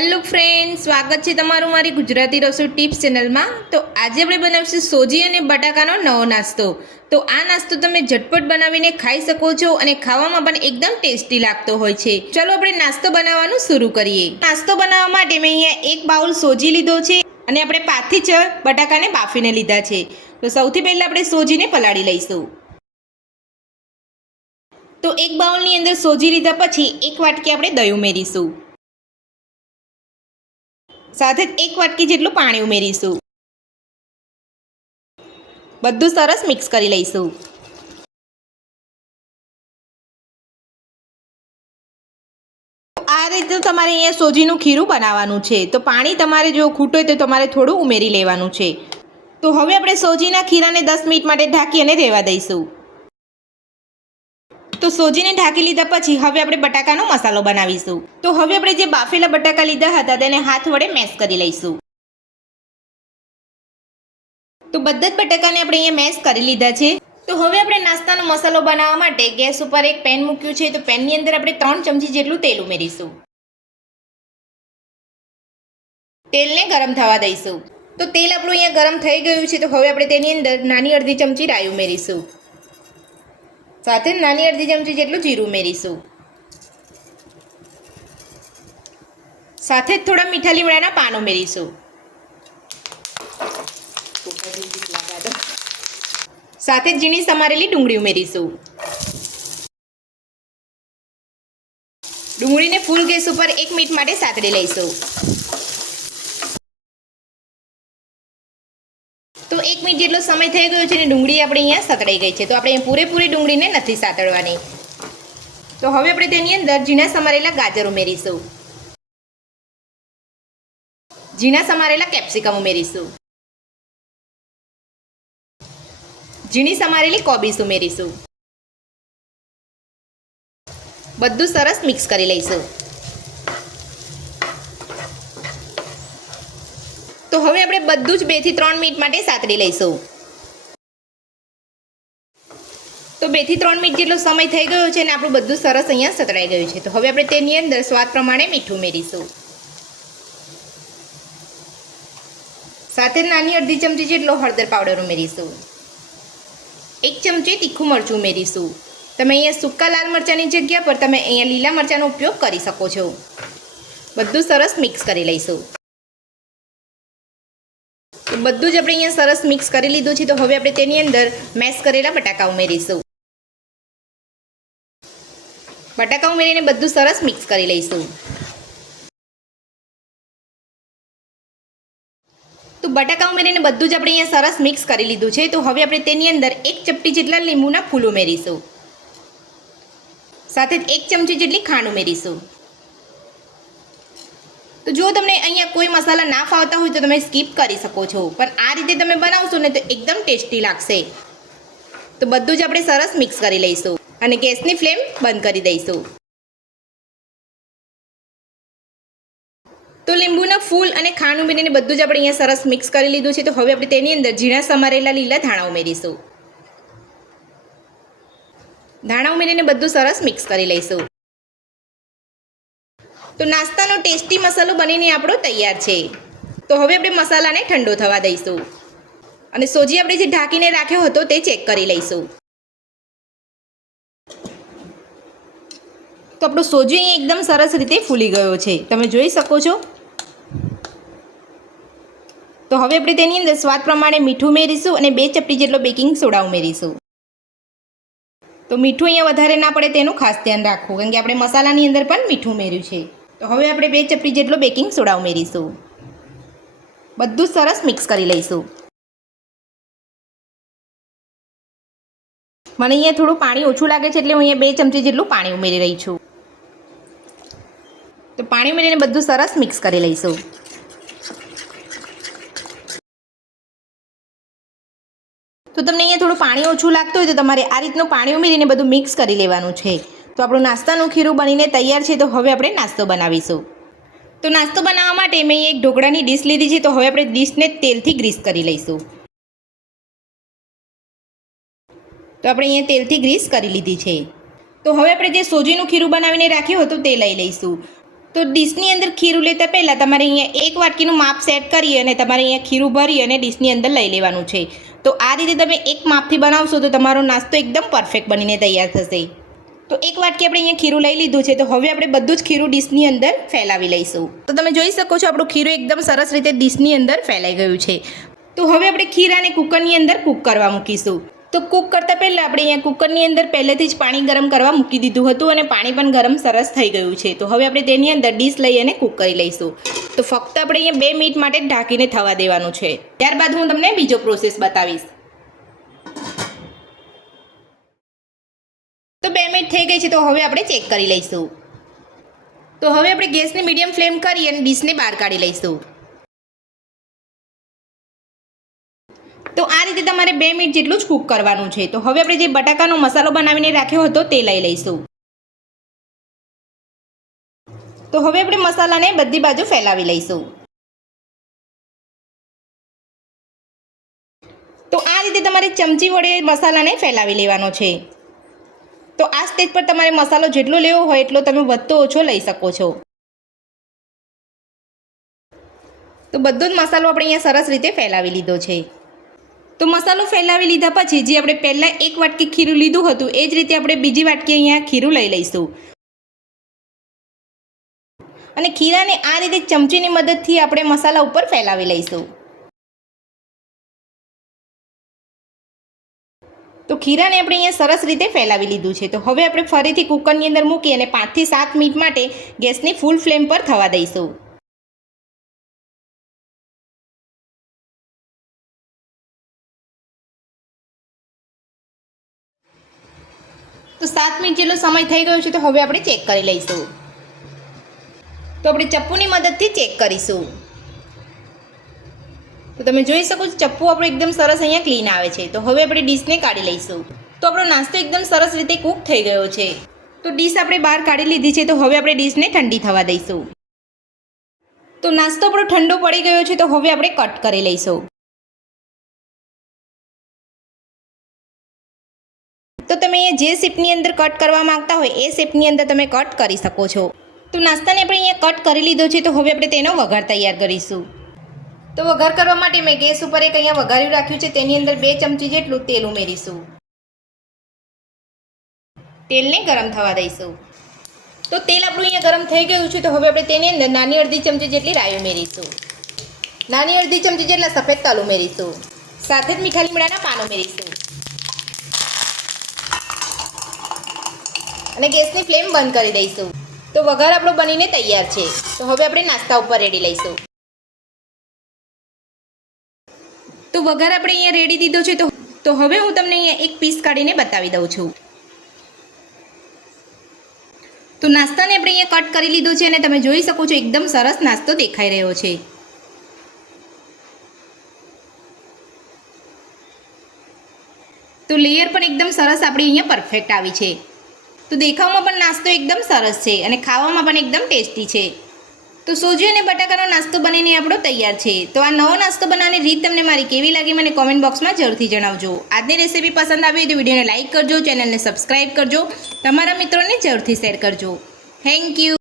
Hello friend, સ્વાગત છે તમારું મારી ગુજરાતી રસોઈ ટિપ્સ ચેનલમાં। તો આજે આપણે બનાવીશું સોજી અને બટાકાનો નવો નાસ્તો। તો આ નાસ્તો તમે ઝટપટ બનાવીને ખાઈ શકો છો અને ખાવામાં પણ એકદમ ટેસ્ટી લાગતો હોય છે। ચલો આપણે નાસ્તો બનાવવાનું શરૂ કરીએ। નાસ્તો બનાવવા માટે મેં અહીંયા એક બાઉલ સોજી લીધો છે અને આપણે 5 થી 6 બટાકાને બાફીને લીધા છે। તો સૌથી પહેલાં આપણે સોજીને પલાળી લઈશું। તો એક બાઉલની અંદર સોજી લીધા પછી 1 વાટકી આપણે દહીં ઉમેરીશું। સાથે જ 1 વાટકી જેટલું પાણી ઉમેરીશું। બધું સરસ મિક્સ કરી લઈશું। આ રીતે તમારે અહીંયા સોજીનું ખીરું બનાવવાનું છે। તો પાણી તમારે જો ખૂટે હોય તો તમારે થોડું ઉમેરી લેવાનું છે। તો હવે આપણે સોજીના ખીરાને 10 મિનિટ માટે ઢાંકી અને રહેવા દઈશું। તો સોજીને ઢાંકી લીધા પછી હવે આપણે બટાકાનો મસાલો બનાવીશું। તો હવે આપણે જે બાફેલા બટાકા લીધા હતા તેને હાથ વડે મેશ કરી લઈશું। તો બધા જ બટાકાને આપણે અહીંયા મેશ કરી લીધા છે। તો હવે આપણે નાસ્તાનો મસાલો બનાવવા માટે ગેસ ઉપર એક પેન મૂક્યું છે। તો પેનની અંદર આપણે 3 ચમચી જેટલું તેલ ઉમેરીશું। તેલને ગરમ થવા દઈશું। તો તેલ આપણું અહીંયા ગરમ થઈ ગયું છે। તો હવે આપણે તેની અંદર નાની અડધી ચમચી રાઈ ઉમેરીશું। સાથે નાની અડધી ચમચી જેટલું જીરું ઉમેરીશું। સાથે જ થોડા મીઠા લીમડાના પાન ઉમેરીશું। સાથે જ ઝીણી સમારેલી ડુંગળી ઉમેરીશું। ડુંગળીને ફૂલ ગેસ ઉપર 1 મિનિટ માટે સાતળી લઈશું। તો 1 મિનિટ જેટલો સમય થઈ ગયો છે અને ડુંગળી આપણી અહીંયા સતળાઈ ગઈ છે। તો આપણે પૂરેપૂરી ડુંગળીને નથી સાતળવાની। તો હવે આપણે તેની અંદર ઝીણા સમારેલા ગાજર ઉમેરીશું। ઝીણા સમારેલા કેપ્સિકમ ઉમેરીશું। ઝીણી સમારેલી કોબીસ ઉમેરીશું। બધું સરસ મિક્સ કરી લઈશું। તો હવે આપણે બધું જ 2 થી 3 મિનિટ માટે સાતળી લઈશું। તો 2 થી 3 મિનિટ જેટલો સમય થઈ ગયો છે અને આપણું બધું સરસ અહીંયા સતળાઈ ગયું છે। તો હવે આપણે તેની અંદર સ્વાદ પ્રમાણે મીઠું ઉમેરીશું। સાથે નાની અડધી ચમચી જેટલો હળદર પાવડર ઉમેરીશું। 1 ચમચી તીખું મરચું ઉમેરીશું। તમે અહીંયા સૂકા લાલ મરચાંની જગ્યા પર તમે અહીંયા લીલા મરચાંનો ઉપયોગ કરી શકો છો। બધું સરસ મિક્સ કરી લઈશું। તો બધું જ આપણે અહીંયા સરસ મિક્સ કરી લીધું છે। તો હવે આપણે તેની અંદર મેશ કરેલા બટાકા ઉમેરીશું। બટાકા ઉમેરીને બધું સરસ મિક્સ કરી લઈશું। તો બટાકા ઉમેરીને બધું જ આપણે અહીંયા સરસ મિક્સ કરી લીધું છે। તો હવે આપણે તેની અંદર 1 ચપટી જેટલા લીંબુના ફૂલ ઉમેરીશું। સાથે જ 1 ચમચી જેટલી ખાંડ ઉમેરીશું। તો જો તમને અહીંયા કોઈ મસાલા ના ફાવતા હોય તો તમે સ્કીપ કરી શકો છો, પણ આ રીતે તમે બનાવશો ને તો એકદમ ટેસ્ટી લાગશે। તો બધું જ આપણે સરસ મિક્સ કરી લઈશું અને ગેસની ફ્લેમ બંધ કરી દઈશું। તો લીંબુના ફૂલ અને ખાંડ ઉમેરીને બધું જ આપણે અહીંયા સરસ મિક્સ કરી લીધું છે। તો હવે આપણે તેની અંદર ઝીણા સમારેલા લીલા ધાણા ઉમેરીશું। ધાણા ઉમેરીને બધું સરસ મિક્સ કરી લઈશું। તો નાસ્તાનો ટેસ્ટી મસાલો બનીને આપણો તૈયાર છે। તો હવે આપણે મસાલાને ઠંડો થવા દઈશું અને સોજી આપણે જે ઢાંકીને રાખ્યો હતો તે ચેક કરી લઈશું। તો આપણો સોજી અહીં એકદમ સરસ રીતે ફૂલી ગયો છે, તમે જોઈ શકો છો। તો હવે આપણે તેની અંદર સ્વાદ પ્રમાણે મીઠું ઉમેરીશું અને 2 ચપટી જેટલો બેકિંગ સોડા ઉમેરીશું। તો મીઠું અહીંયા વધારે ના પડે તેનું ખાસ ધ્યાન રાખવું, કારણ કે આપણે મસાલાની અંદર પણ મીઠું ઉમેર્યું છે। તો હવે આપણે 2 ચપટી જેટલો બેકિંગ સોડા ઉમેરીશું। બધું સરસ મિક્સ કરી લઈશું। મને અહીંયા થોડું પાણી ઓછું લાગે છે એટલે હું અહીંયા 2 ચમચી જેટલું પાણી ઉમેરી રહી છું। તો પાણી ઉમેરીને બધું સરસ મિક્સ કરી લઈશું। તો તમને અહીંયા થોડું પાણી ઓછું લાગતું હોય તો તમારે આ રીતનું પાણી ઉમેરીને બધું મિક્સ કરી લેવાનું છે। તો આપણું નાસ્તાનું ખીરું બનીને તૈયાર છે। તો હવે આપણે નાસ્તો બનાવીશું। તો નાસ્તો બનાવવા માટે મેં એક ઢોકળાની ડીશ લીધી છે। તો હવે આપણે ડીશને તેલથી ગ્રીસ કરી લઈશું। તો આપણે અહીંયા તેલથી ગ્રીસ કરી લીધી છે। તો હવે આપણે જે સોજીનું ખીરું બનાવીને રાખ્યું હતું તે લઈ લઈશું। તો ડીશની અંદર ખીરું લેતા પહેલાં તમારે અહીંયા 1 વાટકીનું માપ સેટ કરી અને તમારે અહીંયા ખીરું ભરી અને ડીશની અંદર લઈ લેવાનું છે. તો આ રીતે તમે એક માપથી બનાવશો તો તમારો નાસ્તો એકદમ પરફેક્ટ બનીને તૈયાર થશે. તો 1 વાટકી આપણે અહીંયા ખીરું લઈ લીધું છે. તો હવે આપણે બધું જ ખીરું ડીશની અંદર ફેલાવી લઈશું. તો તમે જોઈ શકો છો આપણું ખીરું એકદમ સરસ રીતે ડીશની અંદર ફેલાઈ ગયું છે. તો હવે આપણે ખીરાને કુકરની અંદર કૂક કરવા મૂકીશું. તો કૂક કરતાં પહેલાં આપણે અહીંયા કુકરની અંદર પહેલેથી જ પાણી ગરમ કરવા મૂકી દીધું હતું અને પાણી પણ ગરમ સરસ થઈ ગયું છે. તો હવે આપણે તેની અંદર ડીશ લઈ અને કૂક કરી લઈશું. તો ફક્ત આપણે અહીંયા 2 મિનિટ માટે ઢાંકીને થવા દેવાનું છે. ત્યારબાદ હું તમને બીજો પ્રોસેસ બતાવીશ. તો 2 મિનિટ થઈ ગઈ છે. તો હવે આપણે ચેક કરી લઈશું. તો હવે આપણે ગેસની મીડિયમ ફ્લેમ કરી અને ડીશને બહાર કાઢી લઈશું. તો આ રીતે તમારે 2 મિનિટ જેટલું જ કૂક કરવાનું છે. તો હવે આપણે જે બટાકાનો મસાલો બનાવીને રાખ્યો હતો તે લઈ લઈશું. તો હવે આપણે મસાલાને બધી બાજુ ફેલાવી લઈશું. તો આ રીતે તમારે ચમચી વડે મસાલાને ફેલાવી લેવાનો છે. તો આ સ્ટેજ પર તમારે મસાલો જેટલો લેવો હોય એટલો તમે વધતો ઓછો લઈ શકો છો. તો બધો જ મસાલો આપણે અહીંયા સરસ રીતે ફેલાવી લીધો છે. તો મસાલો ફેલાવી લીધા પછી જે આપણે પહેલાં 1 વાટકી ખીરું લીધું હતું એ જ રીતે આપણે બીજી વાટકી અહીંયા ખીરું લઈ લઈશું. અને ખીરાને આ રીતે ચમચીની મદદથી આપણે મસાલા ઉપર ફેલાવી લઈશું. તો ખીરાને આપણે અહીંયા સરસ રીતે ફેલાવી લીધું છે. તો હવે આપણે ફરીથી કુકરની અંદર મૂકી અને 5 થી 7 મિનિટ માટે ગેસની ફૂલ ફ્લેમ પર થવા દઈશું. તો 7 મિનિટ જેટલો સમય થઈ ગયો છે. તો હવે આપણે ચેક કરી લઈશું. તો આપણે ચપ્પુની મદદથી ચેક કરીશું. તો તમે જોઈ શકો છો ચપ્પુ આપણું એકદમ સરસ અહીંયા ક્લીન આવે છે. તો હવે આપણે ડીશને કાઢી લઈશું. તો આપણો નાસ્તો એકદમ સરસ રીતે કૂક થઈ ગયો છે. તો ડીશ આપણે બહાર કાઢી લીધી છે. તો હવે આપણે ડીશને ઠંડી થવા દઈશું. તો નાસ્તો આપણો ઠંડો પડી ગયો છે. તો હવે આપણે કટ કરી લઈશું. તો તમે અહીંયા જે શેપની અંદર કટ કરવા માંગતા હોય એ શેપની અંદર તમે કટ કરી શકો છો. તો નાસ્તાને આપણે અહીંયા કટ કરી લીધો છે. તો હવે આપણે તેનો વઘાર તૈયાર કરીશું. તો વઘાર કરવા માટે મેં ગેસ ઉપર એક અહીંયા વઘાર્યું રાખ્યું છે. તેની અંદર 2 ચમચી જેટલું તેલ ઉમેરીશું. તેલને ગરમ થવા દઈશું. તો તેલ આપણું અહીંયા ગરમ થઈ ગયું છે. તો હવે આપણે તેની અંદર નાની અડધી ચમચી જેટલી રાઈ ઉમેરીશું. નાની અડધી ચમચી જેટલા સફેદ તલ ઉમેરીશું. સાથે જ મીઠા લીમડાના પાન ઉમેરીશું. અને ગેસની ફ્લેમ બંધ કરી દઈશું. તો વઘાર આપણો બનીને તૈયાર છે. તો હવે આપણે નાસ્તા ઉપર રેડી લઈશું. તો વઘાર આપણે અહીંયા રેડી દીધો છે. તો હવે હું તમને અહીંયા એક પીસ કાઢીને બતાવી દઉં છું. તો નાસ્તાને આપણે અહીંયા કટ કરી લીધો છે અને તમે જોઈ શકો છો એકદમ સરસ નાસ્તો દેખાઈ રહ્યો છે. તો લેયર પણ એકદમ સરસ આપણી અહીંયા પરફેક્ટ આવી છે. તો દેખાવમાં પણ નાસ્તો એકદમ સરસ છે અને ખાવામાં પણ એકદમ ટેસ્ટી છે. તો સોજી અને બટાકાનો નાસ્તો બનીને આપણો તૈયાર છે. તો આ નવો નાસ્તો બનાવવાની રીત તમને મારી કેવી લાગી મને કોમેન્ટ બોક્સમાં જરૂરથી જણાવજો. આજની રેસીપી પસંદ આવી તો વિડીયોને લાઇક કરજો, ચેનલને સબસ્ક્રાઈબ કરજો, તમારા મિત્રોને જરૂરથી શેર કરજો. Thank you.